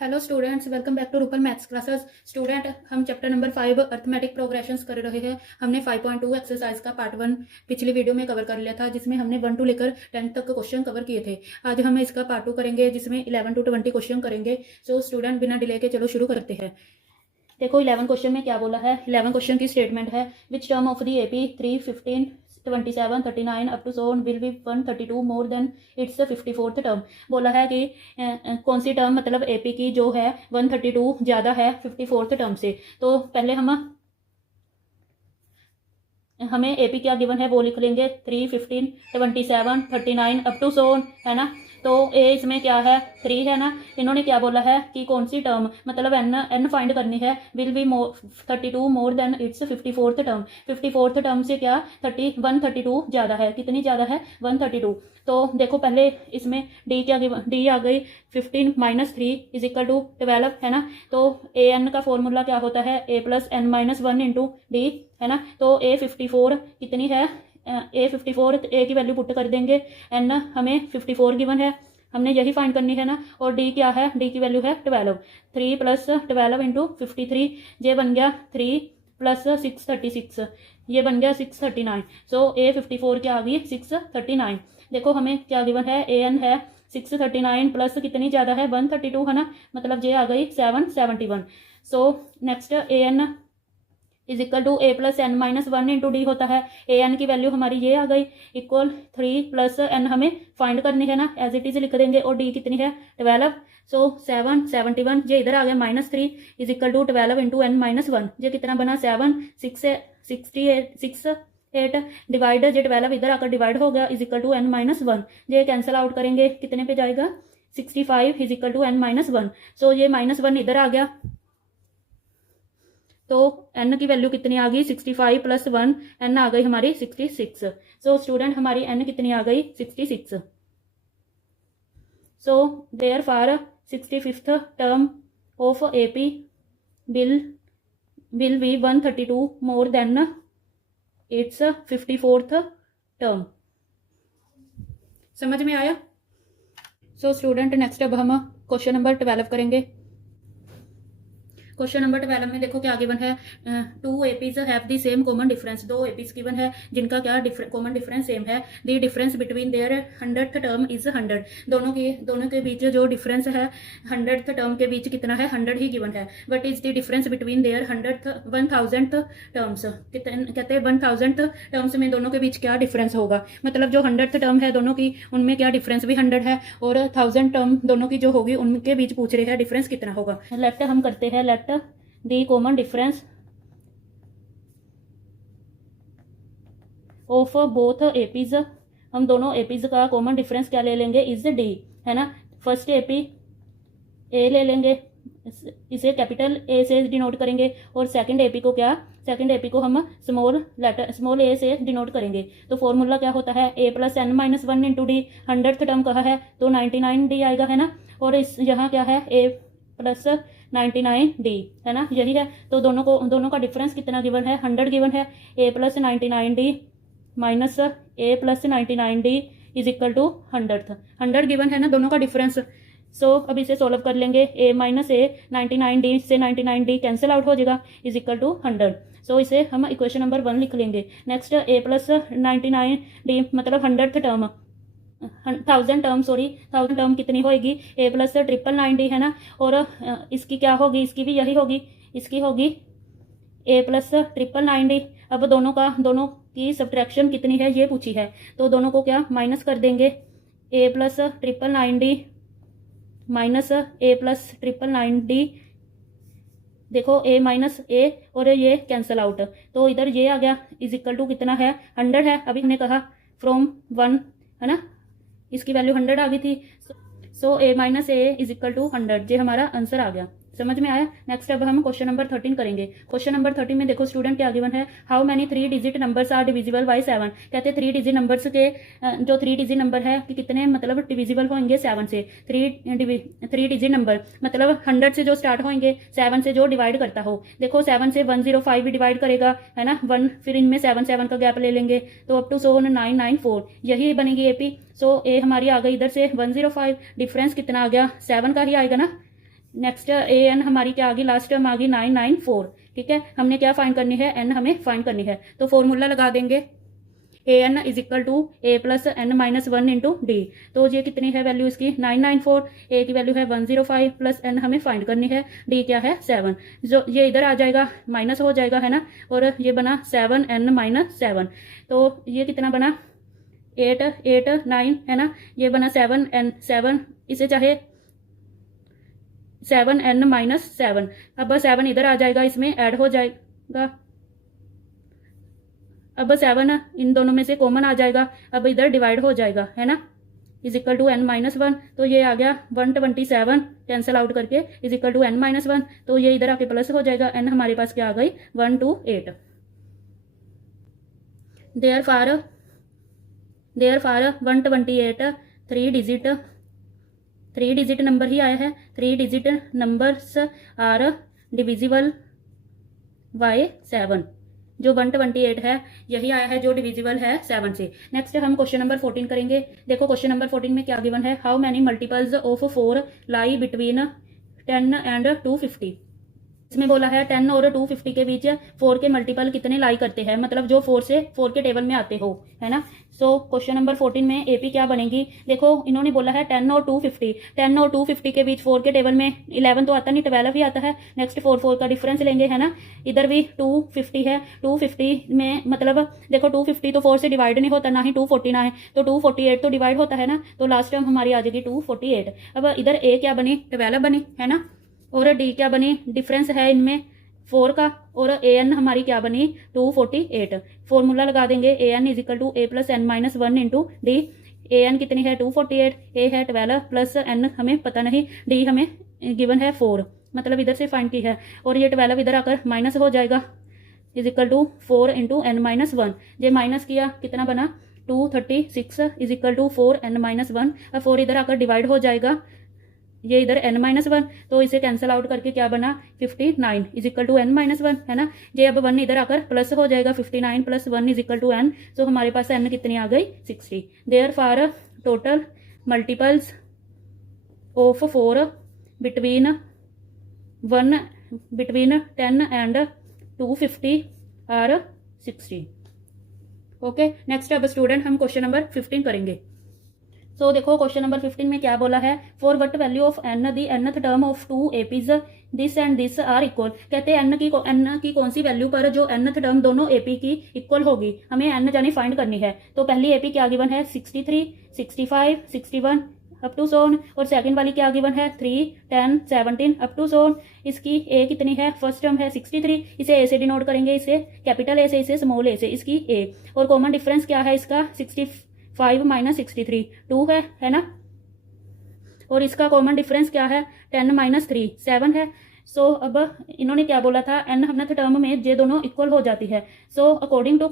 Hello students, welcome back to Rupal maths classes. Student, हम chapter number 5 arithmetic progressions कर रहे हैं। हमने 5.2 एक्सरसाइज का पार्ट 1 पिछली वीडियो में कवर कर लिया था, जिसमें हमने 1 टू लेकर 10 तक क्वेश्चन कवर किए थे। आज हम इसका पार्ट 2 करेंगे, जिसमें 11 टू 20 क्वेश्चन करेंगे। सो स्टूडेंट, बिना डिले के चलो शुरू करते हैं। देखो 11 क्वेश्चन में क्या बोला है। 11 क्वेश्चन की स्टेटमेंट है, which term of the AP 3, 15, 27, 39 up to so on will be 132 more than its 54th term. बोला है कि कौन सी टर्म मतलब एपी की जो है 132 ज़्यादा है 54th टर्म से। तो पहले हमें एपी क्या गिवन है वो लिख लेंगे, 3, 15, 27, 39 अप टू सो ऑन, है ना। तो ए इसमें क्या है, 3 है ना। इन्होंने क्या बोला है कि कौन सी टर्म मतलब एन फाइंड करनी है, will be 32 more than its 54th term. 54th term से क्या 132 ज़्यादा है। कितनी ज़्यादा है, 132। तो देखो पहले इसमें डी क्या डी आ गई, 15 माइनस 3 इज इक्वल टू 12, है ना। तो ए एन का फॉर्मूला क्या होता है, a plus n minus 1 into d, है ना। तो ए 54 कितनी है, ए 54 ए की वैल्यू पुट कर देंगे, एन हमें 54 गिवन है, हमने यही फाइंड करनी है ना। और डी क्या है, डी की वैल्यू है 12। 3 प्लस 12 इंटू 53, ये बन गया 3 प्लस 636, ये बन गया 639। सो ए 54 क्या आ गई, 639। देखो हमें क्या गिवन है, ए एन है 639 प्लस कितनी ज़्यादा है 132, है ना। मतलब ये आ गई 771। So next a n is equal to a plus n minus 1 into d होता है। ए एन की वैल्यू हमारी ये आ गई, इक्वल 3 प्लस एन हमें फाइंड करनी है ना, एज इट इज लिख देंगे। और डी कितनी है 12। सो 771, ये इधर आ गया -3 is equal to 12 into n minus 1, ये कितना बना 7 68 डिवाइड, ये 12 इधर आकर डिवाइड हो गया, is equal to n minus 1। ये कैंसिल आउट करेंगे, कितने पे जाएगा 65 is equal to n minus 1। So ये -1 इधर आ गया, तो n की वैल्यू कितनी आ गई 65 प्लस 1, n आ गई हमारी 66। सो स्टूडेंट हमारी n कितनी आ गई 66। So therefore 65th term of AP will be 132 more than its 54th term. समझ में आया। सो स्टूडेंट नेक्स्ट अब हम क्वेश्चन नंबर 12 करेंगे। क्वेश्चन नंबर 12 में देखो क्या गिवन है, 2 APs have the same common difference. 2 APs given है जिनका क्या कॉमन डिफरेंस सेम है। The difference between their 100th term is 100। दोनों के बीच जो डिफरेंस है 100th टर्म के बीच कितना है, 100 ही गिवन है। What is the difference between their 1000th terms. कहते हैं 1000th टर्म्स में दोनों के बीच क्या डिफरेंस होगा। मतलब जो 100th टर्म है दोनों की, उनमें क्या डिफरेंस भी 100 है, और 1000 टर्म दोनों की जो होगी उनके बीच पूछ रहे हैं डिफरेंस कितना होगा। लेट हम करते हैं, let the common difference of both APs. हम दोनों एपीज का कॉमन डिफरेंस क्या ले लेंगे, इज डी, है ना। फर्स्ट एपी ए ले लेंगे, इसे कैपिटल ए से डिनोट करेंगे, और सेकंड एपी को क्या, सेकंड एपी को हम स्मॉल ए से डिनोट करेंगे। तो फॉर्मूला क्या होता है, a plus n minus 1 into d. 100th term कहा है तो 99 डी आएगा, है ना। और इस यहाँ क्या है, ए प्लस 99 डी, है ना, यही है। तो दोनों का डिफरेंस कितना गिवन है, 100 गिवन है। A plus 99 d minus a plus 99 d is equal to 100 given है ना दोनों का डिफरेंस। सो अब इसे सोल्व कर लेंगे, ए माइनस ए 99 डी से 99 डी कैंसिल आउट हो जाएगा, इज इक्वल टू 100। सो इसे हम इक्वेशन नंबर 1 लिख लेंगे। नेक्स्ट ए प्लस 99 डी मतलब 100th term, 1000 term, sorry 1000 term कितनी होगी, ए प्लस 999 डी, है ना। और इसकी क्या होगी, इसकी भी यही होगी, इसकी होगी ए प्लस 999 डी। अब दोनों की सब्ट्रैक्शन कितनी है ये पूछी है, तो दोनों को क्या माइनस कर देंगे, a plus 999 D minus a plus 999 D. देखो ए माइनस ए और ये कैंसल आउट, तो इधर ये आ गया, इज इक्वल टू कितना है 100 है। अभी हमने कहा फ्रॉम 1, है ना, इसकी वैल्यू 100 आ गई थी। So a minus a is equal to 100, ये हमारा आंसर आ गया। समझ में आया। नेक्स्ट अब हम क्वेश्चन नंबर 13 करेंगे। क्वेश्चन नंबर 13 में देखो स्टूडेंट क्या गिवन है, how many 3 digit numbers are divisible by 7। कहते हैं 3 डिजिट नंबर्स के जो 3 डिजिट नंबर है कि कितने मतलब डिविजिबल होंगे 7 से। 3 डिजिट नंबर मतलब 100 से जो स्टार्ट होंगे, 7 से जो डिवाइड करता हो। देखो 7 से 105 भी डिवाइड करेगा, है ना, 1, फिर इनमें 7 का गैप ले लेंगे, तो अप टू 994 यही बनेगी एपी। सो ए हमारी आ गई इधर से 105, डिफरेंस कितना आ गया 7 का ही आएगा ना। नेक्स्ट ए एन हमारी क्या आ गई, लास्ट टर्म आ गई 994। ठीक है, हमने क्या फाइंड करनी है, एन हमें फाइंड करनी है। तो फॉर्मूला लगा देंगे a n is equal to a plus n minus one into d. तो ये कितनी है वैल्यू इसकी 994, ए की वैल्यू है 105 प्लस एन हमें फाइंड करनी है, डी क्या है 7। जो ये इधर आ जाएगा माइनस हो जाएगा है ना, और ये बना 7n माइनस 7। तो ये कितना बना 8 8 9 है ना, ये बना 7n 7, इसे चाहे 7n माइनस 7। अब 7 इधर आ जाएगा, इसमें ऐड हो जाएगा। अब 7 इन दोनों में से कॉमन आ जाएगा, अब इधर डिवाइड हो जाएगा है ना, is equal to n minus 1। तो ये आ गया 127 कैंसिल आउट करके is equal to n minus 1। तो ये इधर आके प्लस हो जाएगा, n हमारे पास क्या आ गई 128। Therefore 128 three digit number ही आया है। 3 digit numbers are divisible by 7। जो 128 है यही आया है जो डिविजिबल है 7 से। नेक्स्ट हम क्वेश्चन नंबर 14 करेंगे। देखो क्वेश्चन नंबर 14 में क्या गिवन है, how many multiples of 4 lie between 10 and 250। इसमें बोला है 10 और 250 के बीच 4 के मल्टीपल कितने लाई करते हैं, मतलब जो 4 से 4 के टेबल में आते हो है ना। सो क्वेश्चन नंबर 14 में एपी क्या बनेगी, देखो इन्होंने बोला है 10 और 250, 10 और 250 के बीच 4 के टेबल में 11 तो आता नहीं, 12 ही आता है। नेक्स्ट 4 4 का डिफरेंस लेंगे है ना, इधर भी 250 है, 250 में मतलब देखो 250 तो 4 से डिवाइड नहीं होता, ना ही 240 ना है, तो 248 तो डिवाइड होता है ना, तो लास्ट टर्म हमारी आ जाएगी 248। अब इधर ए क्या बनी 12 बनी है ना, और डी क्या बनी, डिफरेंस है इनमें 4 का, और ए एन हमारी क्या बनी 248। फॉर्मूला लगा देंगे a n is equal to a plus n minus 1 into d. A n कितनी है 248, ए है 12 प्लस एन हमें पता नहीं, डी हमें गिवन है 4, मतलब इधर से फाइंड की है, और ये 12 इधर आकर माइनस हो जाएगा is equal to 4 into n minus 1। ये माइनस किया कितना बना 236 is equal to 4 n minus 1। अब 4 इधर आकर डिवाइड हो जाएगा, ये इधर n माइनस 1, तो इसे कैंसिल आउट करके क्या बना 59 is equal to n minus 1 है ना। ये अब 1 इधर आकर प्लस हो जाएगा, 59 plus 1 is equal to n। तो हमारे पास n कितनी आ गई 60। Therefore total multiples of 4 between 10 and 250 are 60। Okay, next अब स्टूडेंट हम क्वेश्चन नंबर 15 करेंगे। सो देखो क्वेश्चन नंबर 15 में क्या बोला है, for what value of n the nth term of 2 APs this and this are equal. कहते हैं n की कौन सी वैल्यू पर जो nth टर्म दोनों एपी की इक्वल होगी, हमें n जानी फाइंड करनी है। तो पहली एपी क्या गिवन है 63 65 61 अप टू सोन, और सेकंड वाली क्या गिवन है 3 10 17 अप टू सोन। इसकी ए कितनी है, फर्स्ट टर्म है 63, इसे ए से डिनोट करेंगे, इसे कैपिटल ए से, इसे स्मॉल ए से, इसकी ए। और कॉमन डिफरेंस क्या है इसका 65 माइनस 63 2 है ना, और इसका कॉमन डिफरेंस क्या है 10 माइनस 3 7 है। सो अब इन्होंने क्या बोला था, एन हमने टर्म में ये दोनों इक्वल हो जाती है। सो अकॉर्डिंग टू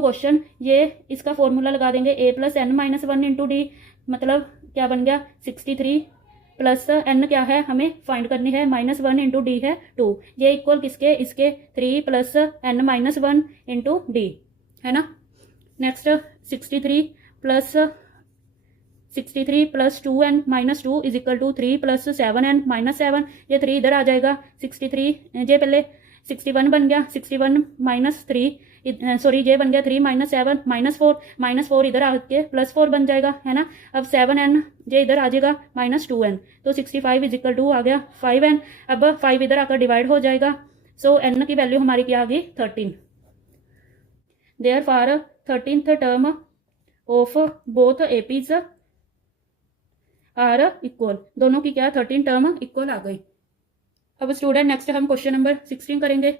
क्वेश्चन ये इसका फॉर्मूला लगा देंगे a plus n minus 1 into d, मतलब क्या बन गया 63 प्लस एन क्या है हमें फाइंड करनी है माइनस 1 इंटू डी है 2। ये इक्वल किसके, इसके 3 plus n minus 1 into d है ना। Next 63 plus 2n minus 2 is equal to 3 plus 7n minus 7। ये 3 इधर आ जाएगा, 63 ये पहले 61 बन गया, 61 माइनस 3 सॉरी ये बन गया 3 माइनस 7 माइनस 4 इधर आके प्लस 4 बन जाएगा है ना। अब 7n ये इधर आ जाएगा माइनस 2n, तो 65 इज इक्वल टू आ गया 5n। अब 5 इधर आकर डिवाइड हो जाएगा, सो n की वैल्यू हमारी क्या आ गई 13। Therefore 13th term of both APs are equal, दोनों की क्या 13 टर्म इक्वल आ गई। अब स्टूडेंट नेक्स्ट हम क्वेश्चन नंबर 16 करेंगे।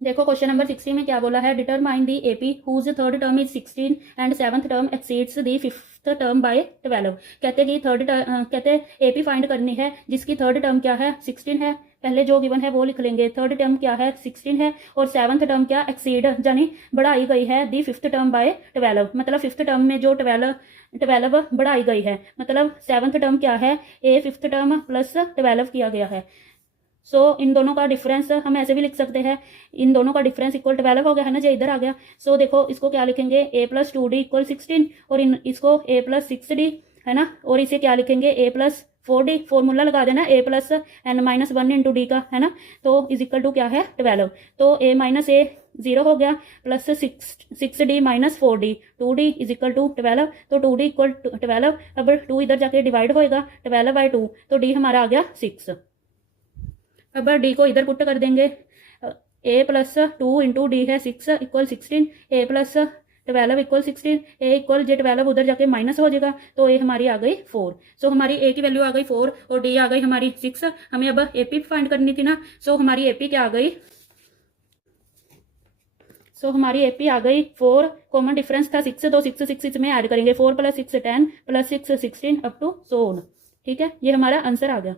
देखो क्वेश्चन नंबर 16 में क्या बोला है, determine the AP whose third term is 16 and 7th term exceeds the 5th term by 12। कहते कि कहते एपी फाइंड करनी है जिसकी थर्ड टर्म क्या है 16 है, पहले जो गिवन है वो लिख लेंगे, थर्ड टर्म क्या है 16 है, और 7th टर्म क्या एक्सीड यानी बढ़ाई गई है दी 5th टर्म बाय 12, मतलब 5th टर्म में जो 12 बढ़ाई गई है, मतलब 7th टर्म क्या है ए 5th टर्म प्लस 12 किया गया है। सो इन दोनों का डिफरेंस हम ऐसे भी लिख सकते हैं, इन दोनों का डिफरेंस इक्वल 12 हो गया है ना, जो इधर आ गया। सो देखो इसको क्या लिखेंगे, a प्लस 2d इक्वल 16, और इसको a प्लस 6d है ना, और इसे क्या लिखेंगे a प्लस 4d, फॉर्मूला लगा देना a plus n minus 1 into D का है ना, तो इज इक्वल टू क्या है 12। तो a माइनस a 0 हो गया, plus 6d minus 4d, 2d is equal to 12, तो 2d इक्वल 12। अब 2 इधर जाके डिवाइड होएगा 12/2, तो d हमारा आ गया 6। अब डी को इधर पुट कर देंगे, a प्लस 2 इंटू डी है 6 equal 16, a plus 12 equal 16, a equal जे 12 उधर जाके माइनस हो जाएगा, तो a हमारी आ गई 4। सो हमारी a की वैल्यू आ गई 4 और d आ गई हमारी 6। हमें अब AP फाइंड करनी थी ना, सो हमारी AP क्या आ गई, सो हमारी AP आ गई 4, कॉमन डिफरेंस था 6, तो 6 इसमें ऐड करेंगे, 4 plus 6 10 plus 6 16 up to so on. ठीक है, ये हमारा आंसर आ गया।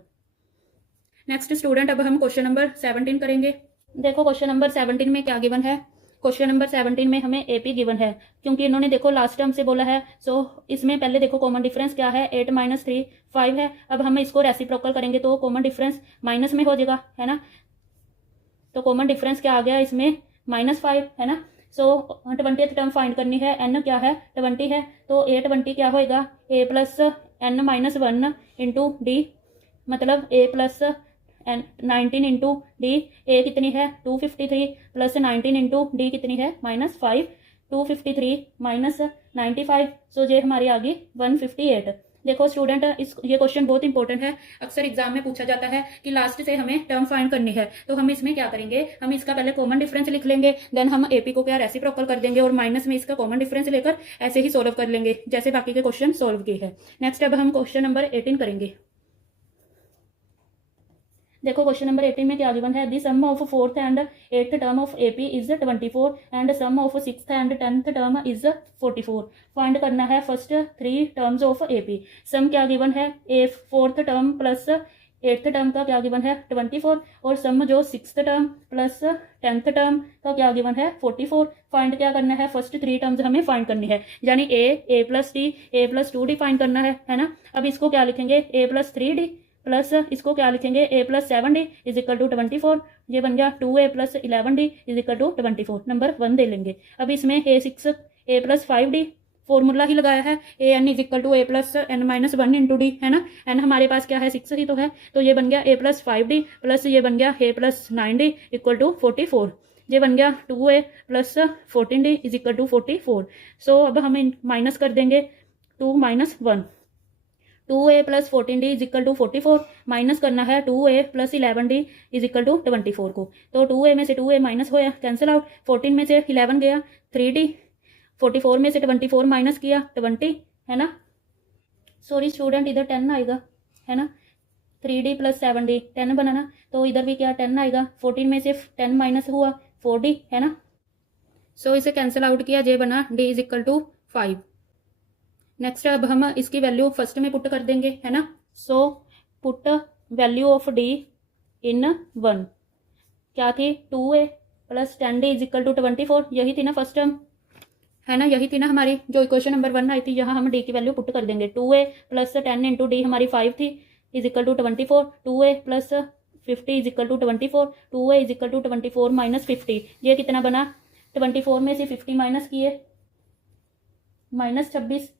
नेक्स्ट स्टूडेंट, अब हम क्वेश्चन नंबर 17 करेंगे। देखो क्वेश्चन नंबर 17 में क्या गिवन है, क्वेश्चन नंबर 17 में हमें AP गिवन है, क्योंकि इन्होंने देखो लास्ट टर्म से बोला है। सो इसमें पहले देखो कॉमन डिफरेंस क्या है, 8 माइनस 3 5 है। अब हम इसको रेसिप्रोकल करेंगे तो कॉमन डिफरेंस माइनस में हो जाएगा है ना, तो कॉमन डिफरेंस क्या आ गया इसमें -5 है ना। सो 20th टर्म फाइंड करनी है, n क्या है 20 है, तो a20 क्या होएगा, a plus n minus 1 into d, मतलब a प्लस 19 इंटू डी, ए कितनी है 253 प्लस 19 इंटू डी कितनी है -5, 253 माइनस 95, सो ये हमारी आ गई 158। देखो स्टूडेंट, ये क्वेश्चन बहुत इंपॉर्टेंट है, अक्सर एग्जाम में पूछा जाता है कि लास्ट से हमें टर्म फाइंड करनी है। तो हम इसमें क्या करेंगे, हम इसका पहले कॉमन डिफरेंस लिख लेंगे, देन हम AP को क्या रेसिप्रोकल कर देंगे और माइनस में इसका कॉमन डिफरेंस लेकर ऐसे ही सोल्व कर लेंगे जैसे बाकी के क्वेश्चन सोल्व किए हैं। नेक्स्ट अब हम क्वेश्चन नंबर 18 करेंगे। देखो क्वेश्चन नंबर 18 में क्या गिवन है, the sum of 4th and 8th term of AP is 24 and sum of 6th and 10th term is 44। Find करना है first 3 terms of AP। Sum क्या गिवन है, 4th term plus 8th term का क्या given है 24, और सम जो 6th term plus 10th term का क्या गिवन है 44। फाइंड क्या करना है, फर्स्ट 3 टर्म्स हमें फाइंड करनी है, यानी a plus d a plus 2d find करना है ना। अब इसको क्या लिखेंगे, a प्लस 3d प्लस इसको क्या लिखेंगे, a plus 7d is equal to 24, ये बन गया 2a plus 11d is equal to 24, number 1 दे लेंगे। अब इसमें a प्लस 5d फॉर्मूला ही लगाया है, an is equal to a plus n minus 1 into d है ना, n हमारे पास क्या है 6 ही तो है, तो ये बन गया a प्लस 5d प्लस ये बन गया a plus 9d equal to 44, ये बन गया 2a plus 14d is equal to 44। So अब हम माइनस कर देंगे 2 minus 1, 2a plus 14d is equal to 44, minus करना है 2a plus 11d is equal to 24 को, तो 2a में से 2a माइनस होया कैंसिल आउट, 14 में से 11 गया 3d, 44 में से 24 माइनस किया 20 है ना, सॉरी स्टूडेंट इधर 10 आएगा है ना, 3d प्लस 7d 10 बनाना, तो इधर भी क्या 10 आएगा, 14 में से 10 माइनस हुआ 4d है ना। सो इसे कैंसिल आउट किया, जे बना d is equal to 5। Next अब हम इसकी वैल्यू फर्स्ट में पुट कर देंगे है ना। So put value of d इन 1 क्या थी, 2a plus 10d is equal to 24, यही थी ना फर्स्ट टर्म है ना, यही थी ना हमारी जो इक्वेशन नंबर 1 आई थी, यहाँ हम d की वैल्यू पुट कर देंगे। 2a प्लस 10 इंटू डी हमारी 5 थी is equal to 24, 2a plus 50 is equal to 24, 2a is equal to 24 minus 50, ये कितना बना, 24 में से 50 माइनस किए -26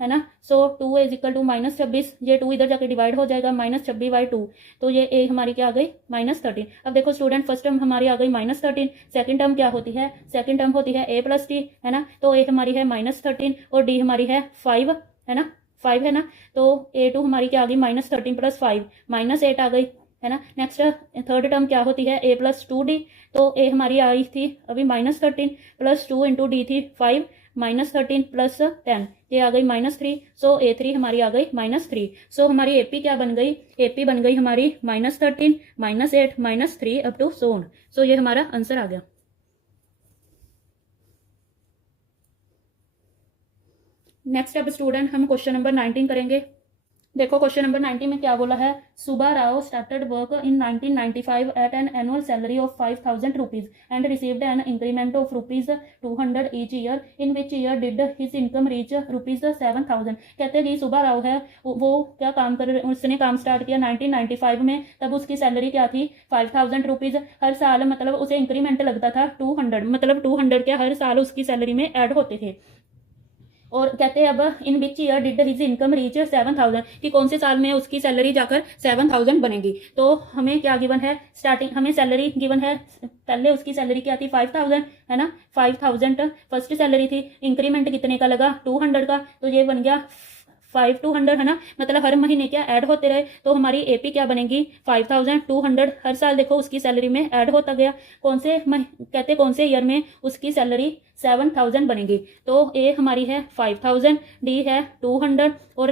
है ना। सो 2a इज इक्वल टू -26, ये 2 इधर जाके डिवाइड हो जाएगा -26/2, तो ये a हमारी क्या आ गई -13। अब देखो स्टूडेंट, फर्स्ट टर्म हमारी आ गई -13, सेकंड टर्म क्या होती है, सेकंड टर्म होती है a प्लस d है ना, तो a हमारी है -13 और d हमारी है 5 है ना, 5 है ना, तो a2 हमारी क्या आ गई -13 प्लस 5 -8 आ गई है ना। नेक्स्ट थर्ड टर्म क्या होती है, a प्लस 2d, तो a हमारी आई थी अभी -13 प्लस 2 इंटू डी थी 5 -13 प्लस 10, ये आ गई -3, सो a3 हमारी आ गई -3। सो हमारी AP क्या बन गई, AP बन गई हमारी -13 -8 -3 अप टू सो ऑन। सो ये हमारा आंसर आ गया। नेक्स्ट अब स्टूडेंट हम क्वेश्चन नंबर 19 करेंगे। देखो क्वेश्चन नंबर 90 में क्या बोला है, Subba Rao started work in 1995 at an annual salary of 5,000 rupees and received an increment of rupees 200 each year, in which year did his income reach rupees 7,000। कहते हैं कि सुबा राव है वो क्या काम कर, उसने काम स्टार्ट किया 1995 में, तब उसकी सैलरी क्या थी 5,000 रुपीज। हर साल मतलब उसे इंक्रीमेंट लगता था 200, मतलब 200 क्या हर साल उसकी सैलरी में ऐड होते थे। और कहते हैं अब in which year did his income reach 7,000, कि कौन से साल में उसकी सैलरी जाकर 7,000 बनेगी। तो हमें क्या गिवन है, स्टार्टिंग हमें सैलरी गिवन है, पहले उसकी सैलरी क्या थी 5,000 है ना, 5,000 फर्स्ट सैलरी थी, इंक्रीमेंट कितने का लगा 200 का, तो ये बन गया 5,200 है ना, मतलब हर महीने क्या ऐड होते रहे, तो हमारी एपी क्या बनेगी 5,200। हर साल देखो उसकी सैलरी में ऐड होता गया, कहते कौन से ईयर में उसकी सैलरी 7,000 बनेगी। तो ए हमारी है 5,000, डी है 200 और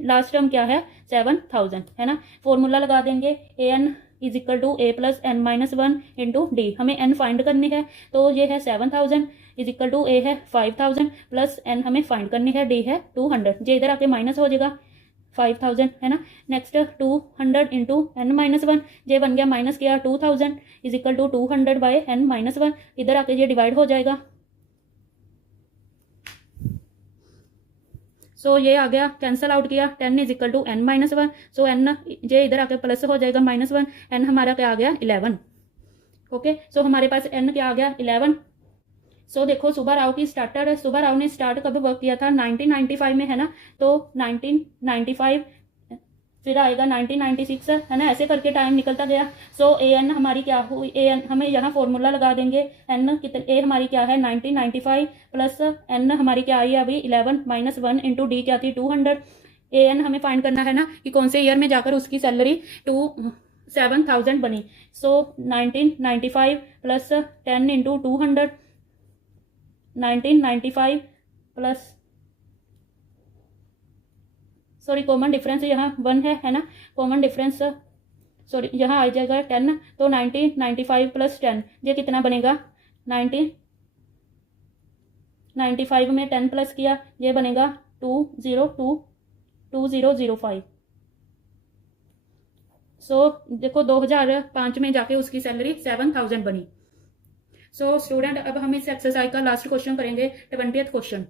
लास्ट टर्म क्या है 7,000 है ना। फॉर्मूला लगा देंगे a n is equal to a plus n minus 1 into d. हमें एन फाइंड करनी है, तो ये है 7,000 इज इक्वल टू ए है 5,000 प्लस एन हमें फाइंड करनी है, डी है 200। ये इधर आके माइनस हो जाएगा 5,000 है ना। नेक्स्ट 200 इंटू एन माइनस 1, ये बन गया माइनस किया 2,000 is equal to 200 by n minus 1, इधर आके ये डिवाइड हो जाएगा। सो ये आ गया, कैंसल आउट किया, 10 is equal to n minus 1, so n ये इधर आके प्लस हो जाएगा -1, एन हमारा क्या आ गया 11। ओके, सो हमारे पास एन क्या आ गया 11। सो देखो सुबा राव की स्टार्टर, सुबा राव ने स्टार्ट कब वर्क किया था 1995 में है ना, तो 1995 फिर आएगा 1996 है ना, ऐसे करके टाइम निकलता गया। सो ए एन हमारी क्या हुई, ए एन हमें यहाँ फॉर्मूला लगा देंगे, एन कितने, ए हमारी क्या है 1995 प्लस एन हमारी क्या आई अभी 11 माइनस 1 इंटू डी क्या थी 200। ए एन हमें फाइंड करना है ना कि कौन से ईयर में जाकर उसकी सैलरी 7,000 बनी। सो 1995 plus 10 into 200, 1995 plus sorry common difference यहाँ 1 है ना, कॉमन डिफरेंस सॉरी यहाँ आ जाएगा 10, तो 1995 प्लस 10 ये कितना बनेगा 1995 में 10 प्लस किया ये बनेगा 2005। सो देखो 2005 में जाके उसकी सैलरी 7,000 बनी। सो स्टूडेंट अब हम इस एक्सरसाइज का लास्ट क्वेश्चन करेंगे, 20th क्वेश्चन।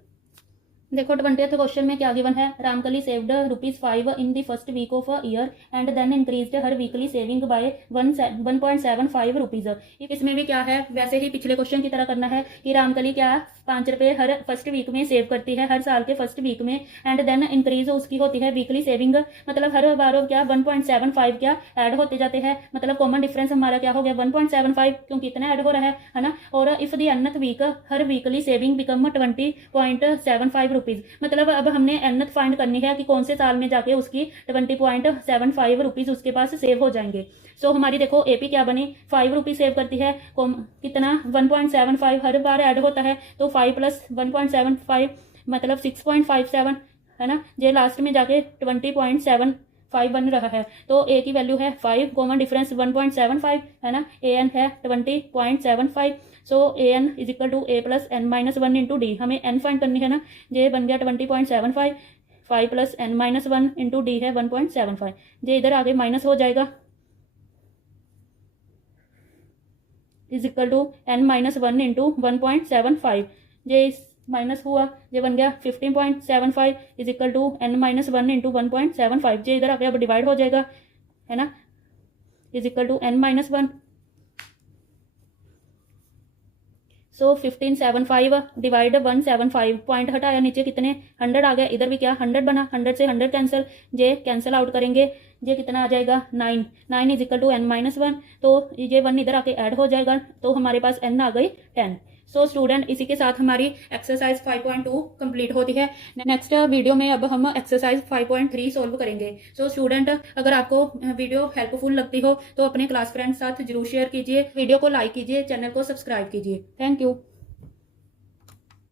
देखो 20th क्वेश्चन में क्या गिवन है, Ramkali saved ₹5 in the first week of a year and then increased her weekly saving by 1.75 rupees. इसमें भी क्या है, वैसे ही पिछले क्वेश्चन की तरह करना है कि रामकली क्या 5 रुपये हर फर्स्ट वीक में सेव करती है, हर साल के फर्स्ट वीक में, एंड देन इंक्रीज उसकी होती है वीकली सेविंग, मतलब हर बार क्या 1.75 क्या ऐड होते जाते हैं, मतलब कॉमन डिफरेंस हमारा क्या हो गया 1.75 क्योंकि इतना ऐड हो रहा है ना। और if the nth week her weekly saving become 20.75 rupees, मतलब अब हमने nth फाइंड करनी है कि कौन से साल में जाके उसकी 20.75 रुपीज उसके पास सेव हो जाएंगे। सो हमारी देखो एपी क्या बनी 5 रुपीज सेव करती है, कितना 1.75 हर बार ऐड होता है, तो 5 प्लस 1.75 मतलब 6.57 है ना, ये लास्ट में जाके 20.75 बन रहा है, तो ए की वैल्यू है 5, कॉमन डिफरेंस 1.75 है ना, ए एन है 20.75। So a n is equal to a plus n minus 1 into d, हमें एन फाइंड करनी है ना, ये बन गया 20.75, 5 plus n minus 1 into d है 1.75, ये इधर आगे माइनस हो जाएगा, is equal to n minus 1 into 1.75, ये माइनस हुआ ये बन गया 15.75 is equal to n minus 1 into 1.75, ये इधर आके अब डिवाइड हो जाएगा है ना, is equal to n minus 1। So 1575 divide 175, point हटाया नीचे कितने 100 आ गया, इधर भी क्या 100 बना, 100 से 100 कैंसिल, ये कैंसिल आउट करेंगे, ये कितना आ जाएगा 9 is equal to n minus 1, तो ये 1 इधर आके ऐड हो जाएगा, तो हमारे पास एन आ गई 10। सो स्टूडेंट इसी के साथ हमारी एक्सरसाइज 5.2 कंप्लीट होती है। नेक्स्ट वीडियो में अब हम एक्सरसाइज 5.3 सॉल्व करेंगे। सो स्टूडेंट अगर आपको वीडियो हेल्पफुल लगती हो तो अपने क्लास फ्रेंड्स साथ जरूर शेयर कीजिए, वीडियो को लाइक कीजिए, चैनल को सब्सक्राइब कीजिए। Thank you.